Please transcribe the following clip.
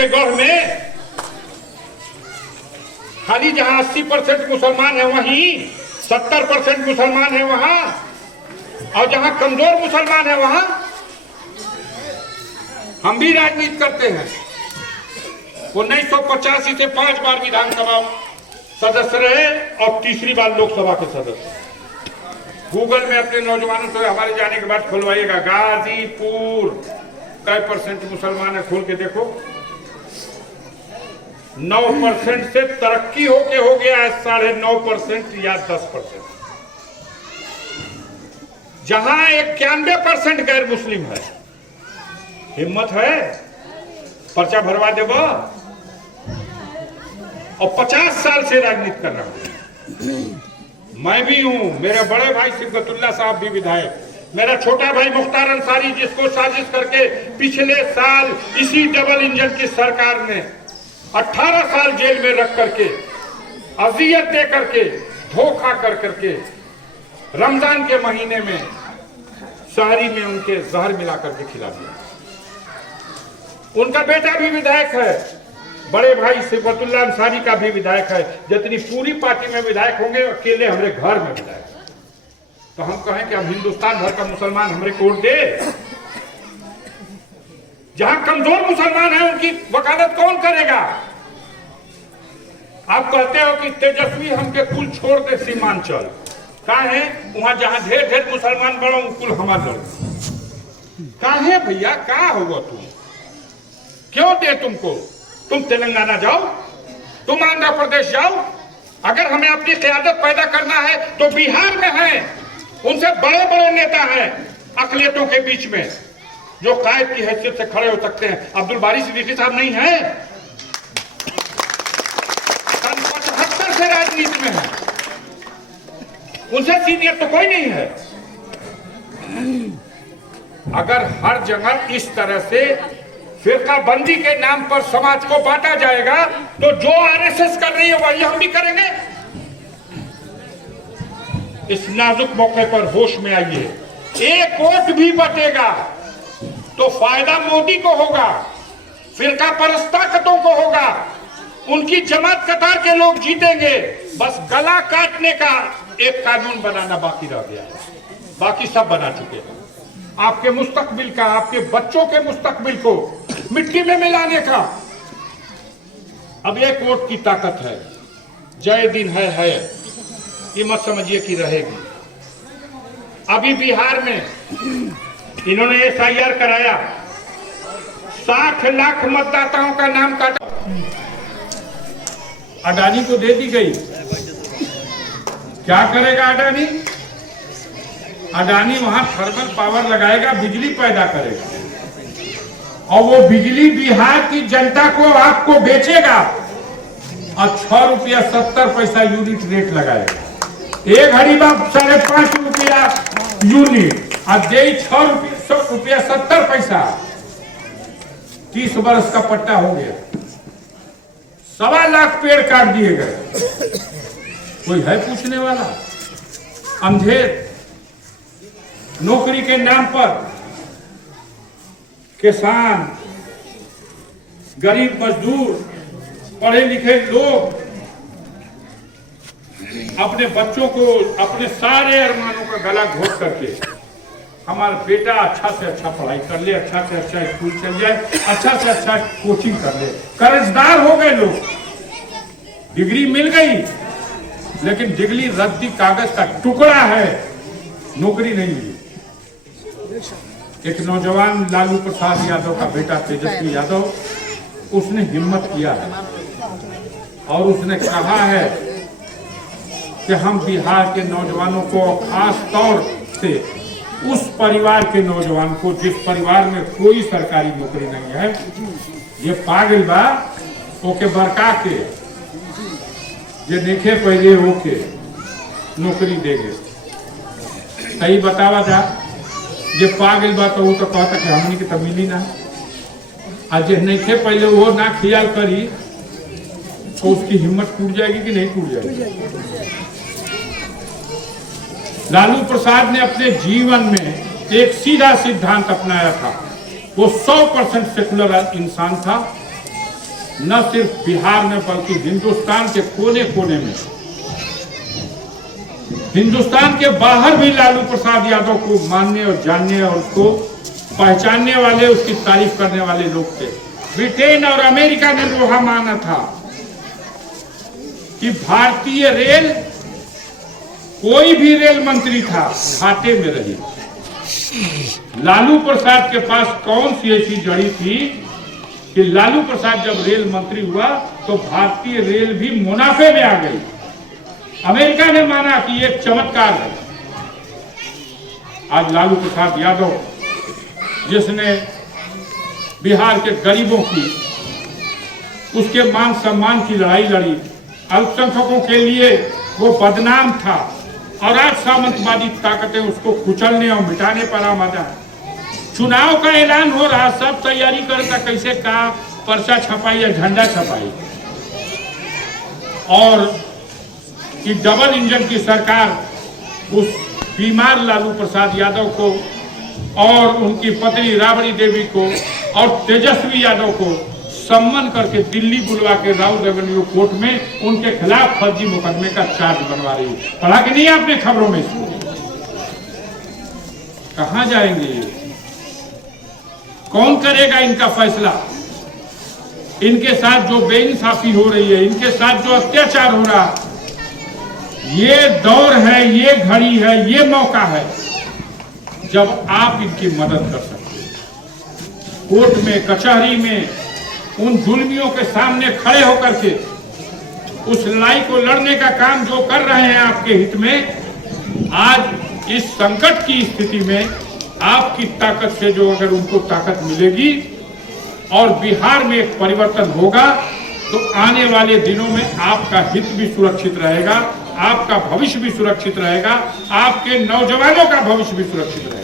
के गढ़ में खाली जहां 80% मुसलमान है वहीं 70% मुसलमान है वहां, और जहां कमजोर मुसलमान है वहां हम भी राजनीति करते हैं। 1985 से 5 बार विधानसभा सदस्य रहे और तीसरी बार लोकसभा के सदस्य। गूगल में अपने नौजवानों से हमारे जाने के बाद खुलवाइएगा, गाजीपुर कई परसेंट मुसलमान है, खोल के देखो। 9% से तरक्की होके हो गया है 9.5% या 10%। जहां 91% गैर मुस्लिम है। हिम्मत है पर्चा भरवा देगा। और 50 साल से राजनीति कर रहा हूं। मैं भी हूं, मेरे बड़े भाई सिबगतुल्ला साहब भी विधायक, मेरा छोटा भाई मुख्तार अंसारी, जिसको साजिश करके पिछले साल इसी डबल इंजन की सरकार ने 18 साल जेल में रख करके, अजियत दे करके, धोखा कर करके, रमजान के महीने में शहरी में उनके जहर मिला करके खिला दिया। उनका बेटा भी विधायक है, बड़े भाई सिबगतुल्ला अंसारी का भी विधायक है। जितनी पूरी पार्टी में विधायक होंगे, अकेले हमारे घर में विधायक। तो हम कहें कि अब हिंदुस्तान भर का मुसलमान हमारे को वोट दे। जहां कमजोर मुसलमान है उनकी वकालत कौन करेगा? आप कहते हो कि तेजस्वी हमके कुल छोड़ दे सीमांचल, कहा है वहां जहां ढेर ढेर मुसलमान बड़ो कुल हमारा लड़। कहा है भैया, कहा होगा तुम? क्यों दे तुमको? तुम तेलंगाना जाओ, तुम आंध्र प्रदेश जाओ। अगर हमें अपनी क़यादत पैदा करना है तो बिहार में है, उनसे बड़े बड़े नेता हैं अक़लियतों के बीच में जो कायद की हैसियत से खड़े हो सकते हैं। अब्दुल बारी सिद्दीकी साहब नहीं है, 75 से राजनीति में है, उनसे सीनियर तो कोई नहीं है। अगर हर जगह इस तरह से फिरका बंदी के नाम पर समाज को बांटा जाएगा तो जो आरएसएस कर रही है वही हम भी करेंगे। इस नाजुक मौके पर होश में आइए। एक वोट भी बटेगा तो फायदा मोदी को होगा, फिरका परस्त ताकतों को होगा, उनकी जमात कतार के लोग जीतेंगे। बस गला काटने का एक कानून बनाना बाकी रह गया, बाकी सब बना चुके हैं। आपके मुस्तकबिल का, आपके बच्चों के मुस्तकबिल को मिट्टी में मिलाने का अब एक वोट की ताकत है। जय दिन है, ये मत समझिए कि रहेगी। अभी बिहार में इन्होंने SIR कराया, 60 लाख मतदाताओं का नाम काटा, अडानी को दे दी गई। क्या करेगा अडानी? अडानी वहां थर्मल पावर लगाएगा, बिजली पैदा करेगा, और वो बिजली बिहार की जनता को आपको बेचेगा और 6 रुपया 70 पैसा यूनिट रेट लगाएगा। एक घड़ी बाप 5.5 रुपया यूनिट और दे 6 रुपया 70 पैसा। 30 वर्ष का पट्टा हो गया, 1.25 लाख पेड़ काट दिए गए। कोई है पूछने वाला? अंधेर नौकरी के नाम पर किसान, गरीब मजदूर, पढ़े लिखे लोग अपने बच्चों को, अपने सारे अरमानों का गला घोट करके हमारा बेटा अच्छा से अच्छा पढ़ाई कर ले, अच्छा से अच्छा स्कूल चल जाए, अच्छा से अच्छा कोचिंग कर ले, कर्जदार हो गए लोग। डिग्री मिल गई लेकिन डिग्री रद्दी कागज का टुकड़ा है, नौकरी नहीं मिली। एक नौजवान लालू प्रसाद यादव का बेटा तेजस्वी यादव, उसने हिम्मत किया है और उसने कहा है कि हम बिहार के नौजवानों को, खास तौर से उस परिवार के नौजवान को जिस परिवार में कोई सरकारी नौकरी नहीं है, ये पागल बा ओके बरका के ये देखे पहले ओके नौकरी देंगे। सही बतावा जा, ये पागल बा तो वो तो कहता कि हमनी के तब मिली ना, आज जे नहीं खे पहले वो ना ख्याल करी तो उसकी हिम्मत टूट जाएगी कि नहीं टूट जाएगी। लालू प्रसाद ने अपने जीवन में एक सीधा सिद्धांत अपनाया था, वो 100% सेकुलर इंसान था, न सिर्फ बिहार में बल्कि हिंदुस्तान के कोने कोने में, हिंदुस्तान के बाहर भी लालू प्रसाद यादव को मानने और जानने और उसको पहचानने वाले, उसकी तारीफ करने वाले लोग थे। ब्रिटेन और अमेरिका ने लोहा माना था कि भारतीय रेल, कोई भी रेल मंत्री था घाटे में रही। लालू प्रसाद के पास कौन सी ऐसी जड़ी थी कि लालू प्रसाद जब रेल मंत्री हुआ तो भारतीय रेल भी मुनाफे में आ गई। अमेरिका ने माना कि एक चमत्कार है। आज लालू प्रसाद यादव, जिसने बिहार के गरीबों की, उसके मान सम्मान की लड़ाई लड़ी, अल्पसंख्यकों के लिए वो बदनाम था, और आज सामंतवादी ताकतें उसको कुचलने और मिटाने पर आमादा है। चुनाव का ऐलान हो रहा, सब तैयारी करता कैसे का पर्चा छपाई या झंडा छपाई, और कि डबल इंजन की सरकार उस बीमार लालू प्रसाद यादव को और उनकी पत्नी राबड़ी देवी को और तेजस्वी यादव को सम्मन करके दिल्ली बुलवा के राउत रेवेन्यू कोर्ट में उनके खिलाफ फर्जी मुकदमे का चार्ज बनवा रही है। पढ़ा कि नहीं आपने खबरों में? कहां जाएंगे ये? कौन करेगा इनका फैसला? इनके साथ जो बेइंसाफी हो रही है, इनके साथ जो अत्याचार हो रहा, ये दौर है, ये घड़ी है, ये मौका है जब आप इनकी मदद कर सकते हैं। कोर्ट में, कचहरी में उन जुल्मियों के सामने खड़े होकर के उस लड़ाई को लड़ने का काम जो कर रहे हैं आपके हित में, आज इस संकट की स्थिति में आपकी ताकत से जो अगर उनको ताकत मिलेगी और बिहार में एक परिवर्तन होगा तो आने वाले दिनों में आपका हित भी सुरक्षित रहेगा, आपका भविष्य भी सुरक्षित रहेगा, आपके नौजवानों का भविष्य भी सुरक्षित रहेगा।